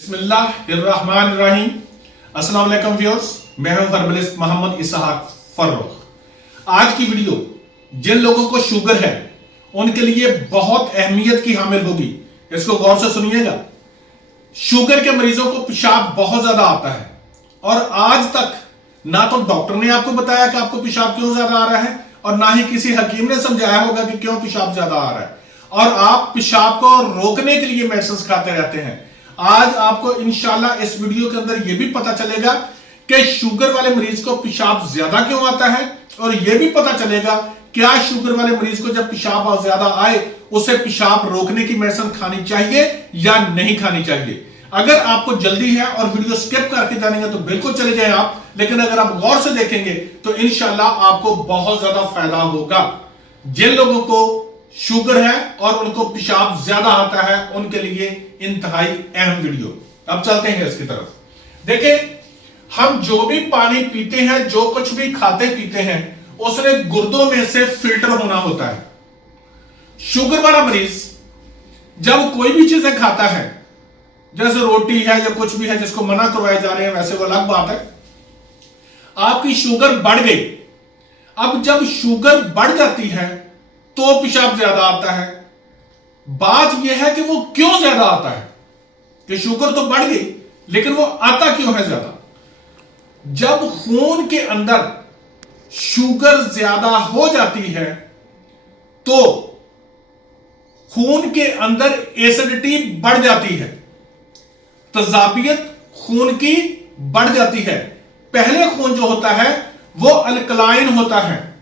बिस्मिल्लाहिर्रहमानिर्रहीम। अस्सलाम वालेकुम व्यूअर्स, मैं हूं हर्बलिस्ट मोहम्मद इसहाक फर्रुख। आज की वीडियो जिन लोगों को शुगर है उनके लिए बहुत अहमियत की हामिल होगी। इसको गौर से सुनिएगा। शुगर के मरीजों को पेशाब बहुत ज्यादा आता है और आज तक ना तो डॉक्टर ने आपको बताया कि आपको पेशाब क्यों ज्यादा आ रहा है और ना ही किसी हकीम ने समझाया होगा कि क्यों पेशाब ज्यादा आ रहा है, और आप पेशाब को रोकने के लिए मेडिसिन खाते रहते हैं। आज आपको इंशाल्लाह इस वीडियो के अंदर यह भी पता चलेगा कि शुगर वाले मरीज को पेशाब ज्यादा क्यों आता है, और यह भी पता चलेगा क्या शुगर वाले मरीज को जब पेशाब ज्यादा आए उसे पेशाब रोकने की मेडिसिन खानी चाहिए या नहीं खानी चाहिए। अगर आपको जल्दी है और वीडियो स्किप करके जानेंगे तो बिल्कुल चले जाएं आप, लेकिन अगर आप गौर से देखेंगे तो इंशाल्लाह आपको बहुत ज्यादा फायदा होगा। जिन लोगों को शुगर है और उनको पेशाब ज्यादा आता है उनके लिए इंतहाई अहम वीडियो। अब चलते हैं इसकी तरफ। देखिए, हम जो भी पानी पीते हैं, जो कुछ भी खाते पीते हैं, उसने गुर्दों में से फिल्टर होना होता है। शुगर वाला मरीज जब कोई भी चीजें खाता है, जैसे रोटी है या कुछ भी है जिसको मना करवाए जा रहे हैं, वैसे वो अलग बात है। आपकी शुगर बढ़ गई। अब जब शुगर बढ़ जाती है तो पेशाब ज्यादा आता है। बात यह है कि वो क्यों ज्यादा आता है, कि शुगर तो बढ़ गई लेकिन वो आता क्यों है ज्यादा। जब खून के अंदर शुगर ज्यादा हो जाती है तो खून के अंदर एसिडिटी बढ़ जाती है, तेजाबियत खून की बढ़ जाती है। पहले खून जो होता है वो अल्कलाइन होता है,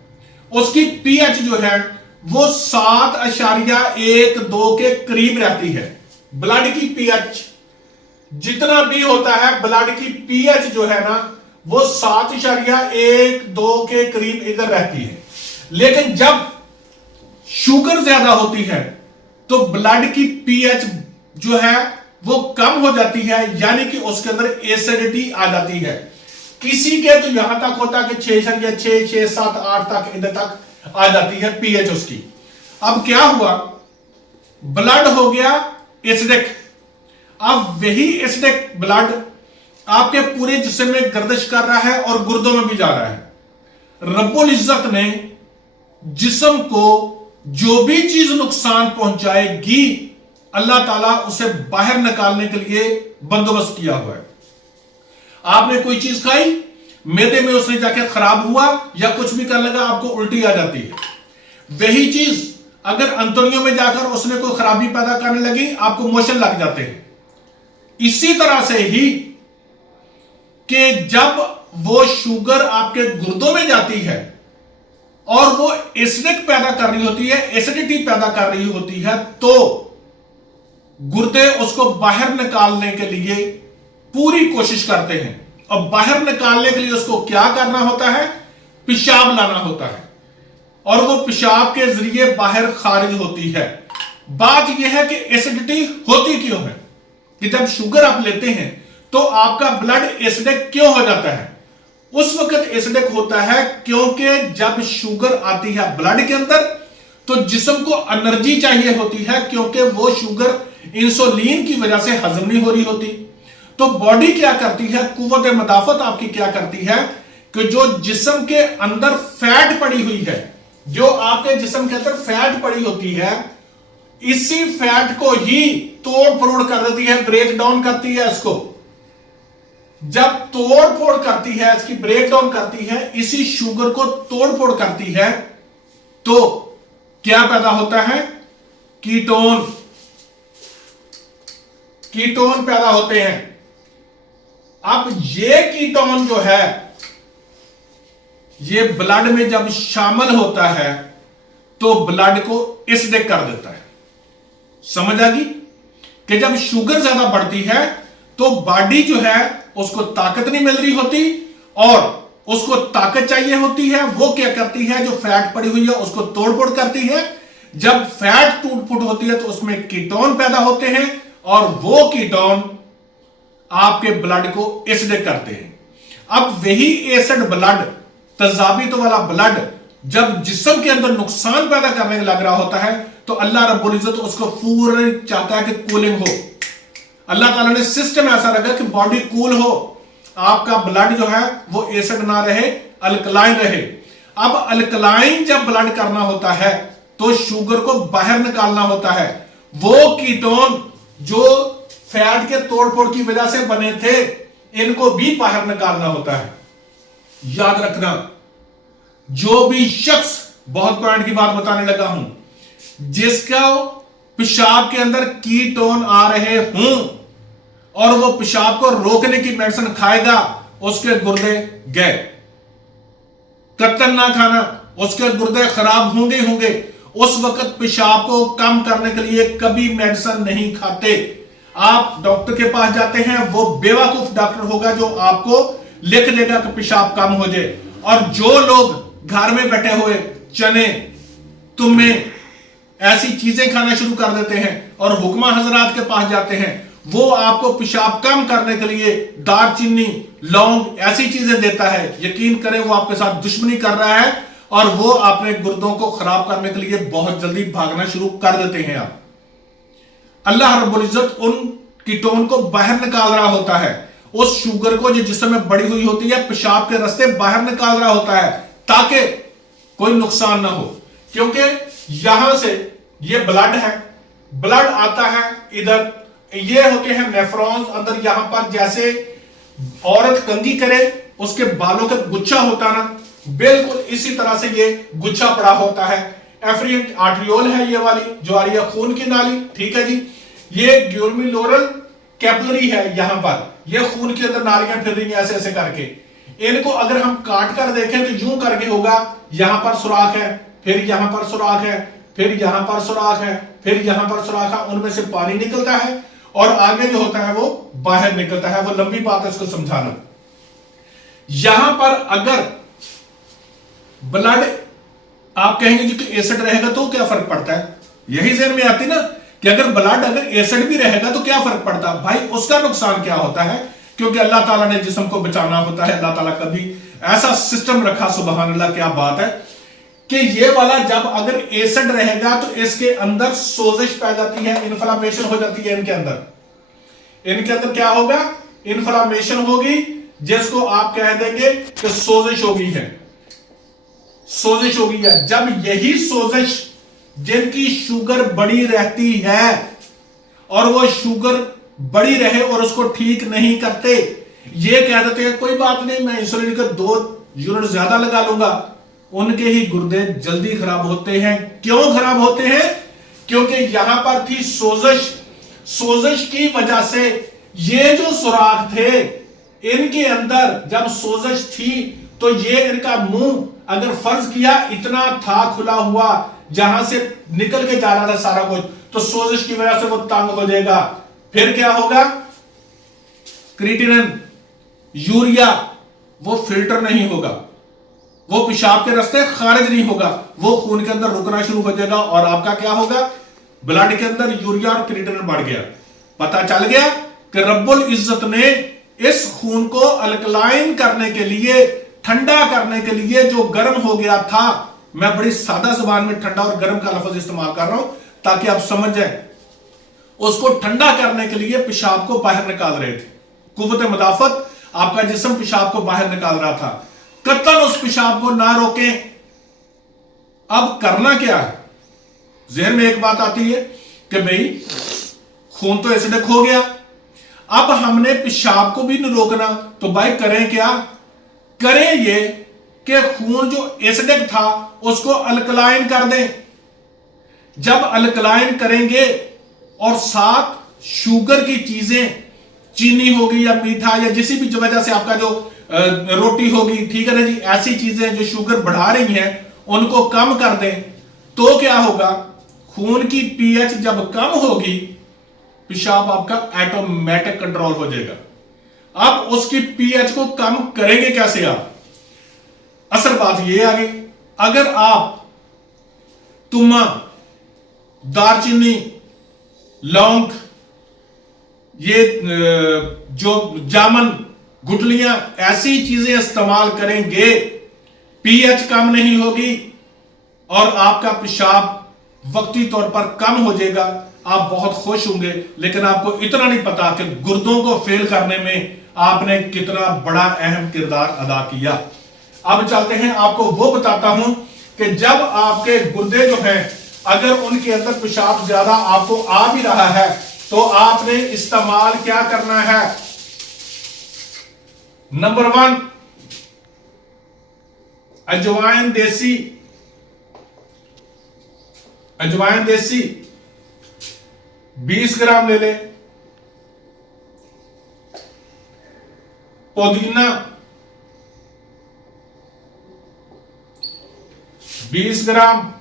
उसकी पीएच जो है वो 7.12 के करीब रहती है। ब्लड की पीएच जितना भी होता है, ब्लड की पीएच जो है ना वो 7.12 के करीब इधर रहती है। लेकिन जब शुगर ज्यादा होती है तो ब्लड की पीएच जो है वो कम हो जाती है, यानी कि उसके अंदर एसिडिटी आ जाती है। किसी के तो यहां तक होता है कि 6.6, 6, 7, 8 तक इधर तक आ जाती है पीएच उसकी। अब क्या हुआ, ब्लड हो गया एसिडिक। अब वही एसिडिक ब्लड आपके पूरे जिस्म में गर्दिश कर रहा है और गुर्दों में भी जा रहा है। रब्बुल इज्जत ने जिस्म को जो भी चीज नुकसान पहुंचाएगी, अल्लाह ताला उसे बाहर निकालने के लिए बंदोबस्त किया हुआ है। आपने कोई चीज खाई, मैदे में उसने जाके खराब हुआ या कुछ भी करने लगा, आपको उल्टी आ जाती है। वही चीज अगर अंतड़ियों में जाकर उसने कोई खराबी पैदा करने लगी, आपको मोशन लग जाते हैं। इसी तरह से ही कि जब वो शुगर आपके गुर्दों में जाती है और वो एसिडिक पैदा कर रही होती है, एसिडिटी पैदा कर रही होती है, तो गुर्दे उसको बाहर निकालने के लिए पूरी कोशिश करते हैं। और बाहर निकालने के लिए उसको क्या करना होता है, पेशाब लाना होता है, और वो पेशाब के जरिए बाहर खारिज होती है। बात यह है कि एसिडिटी होती क्यों है, कि जब शुगर आप लेते हैं तो आपका ब्लड एसिडिक क्यों हो जाता है। उस वक्त एसिडिक होता है क्योंकि जब शुगर आती है ब्लड के अंदर तो जिस्म को एनर्जी चाहिए होती है, क्योंकि वो शुगर इंसुलिन की वजह से हजम नहीं हो रही होती। तो बॉडी क्या करती है, कुव्वत मदाफत आपकी क्या करती है कि जो जिस्म के अंदर फैट पड़ी हुई है, जो आपके जिस्म के अंदर फैट पड़ी होती है, इसी फैट को ही तोड़ फोड़ कर देती है, ब्रेक डाउन करती है इसको। जब तोड़ फोड़ करती है, इसकी ब्रेक डाउन करती है, इसी शुगर को तोड़ फोड़ करती है, तो क्या पैदा होता है, कीटोन। कीटोन पैदा होते हैं। अब ये कीटोन जो है ये ब्लड में जब शामिल होता है तो ब्लड को एसिडिक कर देता है। समझ आ गई कि जब शुगर ज्यादा बढ़ती है तो बॉडी जो है उसको ताकत नहीं मिल रही होती, और उसको ताकत चाहिए होती है। वो क्या करती है, जो फैट पड़ी हुई है उसको तोड़ फोड़ करती है। जब फैट टूट फूट होती है तो उसमें कीटोन पैदा होते हैं, और वो कीटोन आपके ब्लड को एसिडिक करते हैं। अब वही एसिड ब्लड, तेजाबियत वाला ब्लड, जब जिस्म के अंदर नुकसान पैदा करने लग रहा होता है तो अल्लाह रब्बुल इज्जत उसको पूरे चाहता है कि कूलिंग हो। अल्लाह ताला ने सिस्टम ऐसा रखा कि बॉडी कूल हो, आपका ब्लड जो है वो एसिड ना रहे, अल्कलाइन रहे। अब अल्कलाइन जब ब्लड करना होता है तो शुगर को बाहर निकालना होता है। वो कीटोन जो फैट के तोड़फोड़ की वजह से बने थे, इनको भी बाहर निकालना होता है। याद रखना, जो भी शख्स, बहुत पॉइंट की बात बताने लगा हूं, जिसका पेशाब के अंदर कीटोन आ रहे हों और वो पेशाब को रोकने की मेडिसिन खाएगा, उसके गुर्दे गए। कत्तन ना खाना, उसके गुर्दे खराब होंगे होंगे। उस वक्त पेशाब को कम करने के लिए कभी मेडिसिन नहीं खाते। आप डॉक्टर के पास जाते हैं, वो बेवकूफ डॉक्टर होगा जो आपको लिख देगा कि पेशाब कम हो जाए। और जो लोग घर में बैठे हुए चने, तुम्हे, ऐसी चीजें खाना शुरू कर देते हैं और हुक्मा हजरात के पास जाते हैं, वो आपको पेशाब कम करने के लिए दालचीनी, लौंग, ऐसी चीजें देता है। यकीन करें वो आपके साथ दुश्मनी कर रहा है और वो अपने गुर्दों को खराब करने के लिए बहुत जल्दी भागना शुरू कर देते हैं। आप अल्लाह रब्बुल इज्जत उन कीटोन को बाहर निकाल रहा होता है। उस शुगर को जो जिस्म में बड़ी हुई होती है, पेशाब के रास्ते बाहर निकाल रहा होता है ताकि कोई नुकसान ना हो। क्योंकि यहां से ये ब्लड है, ब्लड आता है इधर, ये होते हैं नेफ्रॉन्स अंदर। यहां पर जैसे औरत कंघी करे, उसके बालों का गुच्छा होता ना, बिल्कुल इसी तरह से ये गुच्छा पड़ा होता है। एफरेंट आर्टरियोल है ये वाली जो आ रही है खून की नाली, ठीक है जी। ये ग्लोमेरुलर कैपिलरी है, यहां पर ये खून के अंदर नालियां फिर रही हैं ऐसे ऐसे करके। इनको अगर हम काट कर देखें तो यूं करके होगा, यहां पर सुराख है, फिर यहां पर सुराख है, फिर यहां पर सुराख है, फिर यहां पर सुराख है। उनमें से पानी निकलता है और आगे जो होता है वो बाहर निकलता है। वो लंबी बात है, इसको समझाना। यहां पर अगर ब्लड, आप कहेंगे जी कि एसिड रहेगा तो क्या फर्क पड़ता है, यही जहन में आती ना कि अगर ब्लड अगर एसिड भी रहेगा तो क्या फर्क पड़ता है। भाई उसका नुकसान क्या होता है, क्योंकि अल्लाह ताला ने जिस्म को बचाना होता है। अल्लाह ताला कभी ऐसा सिस्टम रखा, सुभान अल्लाह, क्या बात है, कि ये वाला जब अगर एसिड रहेगा तो इसके अंदर सोजिश पाई जाती है, इन्फ्लामेशन हो जाती है। इनके अंदर क्या होगा, इन्फ्लामेशन होगी, जिसको आप कह देंगे कि सोजिश हो गई है, सोजिश हो गई है। जब यही सोजिश, जिनकी शुगर बड़ी रहती है और वो शुगर बड़ी रहे और उसको ठीक नहीं करते, ये कह देते हैं कोई बात नहीं, मैं इंसुलिन के 2 यूनिट ज्यादा लगा लूंगा, उनके ही गुर्दे जल्दी खराब होते हैं। क्यों खराब होते हैं, क्योंकि यहां पर थी सोजिश। सोजिश की वजह से ये जो सुराख थे, इनके अंदर जब सोजिश थी तो ये इनका मुंह, अगर फर्ज किया इतना था खुला हुआ जहां से निकल के जा रहा था सारा कुछ, तो सोजिश की वजह से वो तंग हो जाएगा। फिर क्या होगा, क्रिएटिनिन, यूरिया, वो फिल्टर नहीं होगा, वो पेशाब के रास्ते खारिज नहीं होगा, वो खून के अंदर रुकना शुरू हो जाएगा और आपका क्या होगा, ब्लड के अंदर यूरिया और क्रिएटिनिन बढ़ गया। पता चल गया कि रब्बुल इज्जत ने इस खून को अल्कलाइन करने के लिए, ठंडा करने के लिए, जो गर्म हो गया था, मैं बड़ी सादा जुबान में ठंडा और गर्म का लफ्ज इस्तेमाल कर रहा हूं ताकि आप समझ जाए, उसको ठंडा करने के लिए पेशाब को बाहर निकाल रहे थे। कुव्वत मदाफत, आपका जिस्म पेशाब को बाहर निकाल रहा था। कत्तन उस पेशाब को ना रोके। अब करना क्या है, जहन में एक बात आती है कि भाई खून तो एसिडिक हो गया, अब हमने पेशाब को भी नहीं रोकना, तो भाई करें क्या, करें ये कि खून जो एसिडिक था उसको अल्कलाइन कर दें। जब अल्कलाइन करेंगे और साथ शुगर की चीजें, चीनी होगी या मीठा या जिसी भी वजह से आपका जो रोटी होगी, ठीक है ना जी, ऐसी चीजें जो शुगर बढ़ा रही हैं उनको कम कर दें, तो क्या होगा, खून की पीएच जब कम होगी, पेशाब आपका ऑटोमेटिक कंट्रोल हो जाएगा। अब उसकी पीएच को कम करेंगे कैसे आप, असल बात ये आ गई, अगर आप तुम्मा, दालचीनी, लौंग, ये जो जामन, गुठलियां, ऐसी चीजें इस्तेमाल करेंगे, पीएच कम नहीं होगी और आपका पेशाब वक्ती तौर पर कम हो जाएगा। आप बहुत खुश होंगे, लेकिन आपको इतना नहीं पता कि गुर्दों को फेल करने में आपने कितना बड़ा अहम किरदार अदा किया। अब चलते हैं, आपको वो बताता हूं कि जब आपके गुर्दे जो हैं, अगर उनके अंदर पेशाब ज्यादा आपको आ भी रहा है तो आपने इस्तेमाल क्या करना है। नंबर 1, अजवाइन देसी। अजवाइन देसी 20 ग्राम ले ले। पुदीना 20 ग्राम।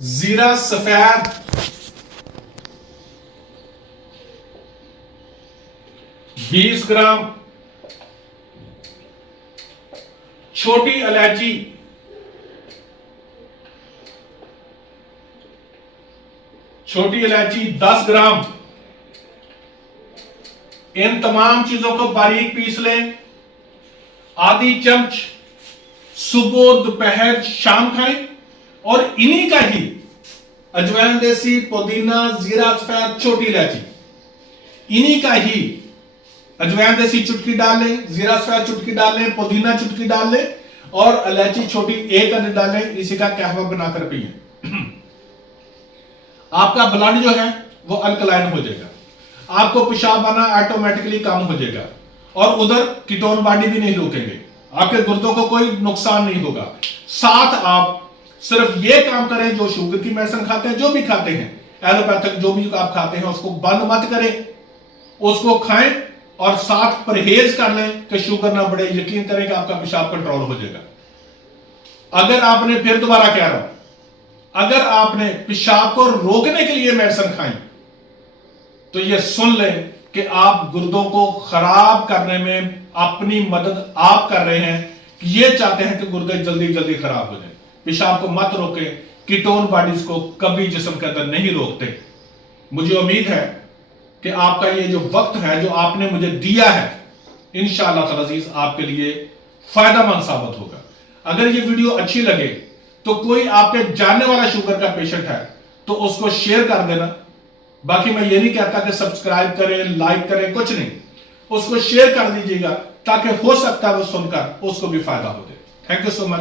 जीरा सफेद 20 ग्राम। छोटी इलायची 10 ग्राम। इन तमाम चीजों को बारीक पीस लें। आधी चम्मच सुबह, दोपहर, शाम खाएं। और इन्हीं का ही अजवाइन देसी, पुदीना, जीरा सफेद, छोटी इलायची, इन्हीं का ही अजवाइन देसी चुटकी डाल लें, जीरा सफेद चुटकी डाल लें, पुदीना चुटकी डाल लें और इलायची छोटी 1 अदद डालें। इसी का कहवा बनाकर पिए। आपका ब्लड जो है वो अल्कलाइन हो जाएगा, आपको पेशाब आना ऑटोमेटिकली कम हो जाएगा और उधर कीटोन बॉडी भी नहीं रोकेंगे, आपके गुर्दों को कोई नुकसान नहीं होगा। साथ आप सिर्फ ये काम करें, जो शुगर की मेडिसिन खाते हैं, जो भी खाते हैं, एलोपैथिक जो भी आप खाते हैं, उसको बंद मत करें, उसको खाएं और साथ परहेज कर लें कि शुगर ना बढ़े। यकीन करें कि आपका पेशाब कंट्रोल हो जाएगा। अगर आपने, फिर दोबारा कह रहा हूं, अगर आपने पेशाब को रोकने के लिए मेडिसिन खाई तो यह सुन लें कि आप गुर्दों को खराब करने में अपनी मदद आप कर रहे हैं। कि ये चाहते हैं कि गुर्दे जल्दी जल्दी खराब हो जाए। पेशाब को मत रोकें, कीटोन बॉडीज को कभी जिस्म के अंदर नहीं रोकते। मुझे उम्मीद है कि आपका ये जो वक्त है जो आपने मुझे दिया है, इंशाअल्लाह ताला अज़ीज़ आपके लिए फायदामंद साबित होगा। अगर ये वीडियो अच्छी लगे तो कोई आपके जानने वाला शुगर का पेशेंट है तो उसको शेयर कर देना। बाकी मैं ये नहीं कहता कि सब्सक्राइब करें, लाइक करें, कुछ नहीं, उसको शेयर कर दीजिएगा ताकि हो सकता है वो सुनकर उसको भी फायदा हो जाए। Thank you so much.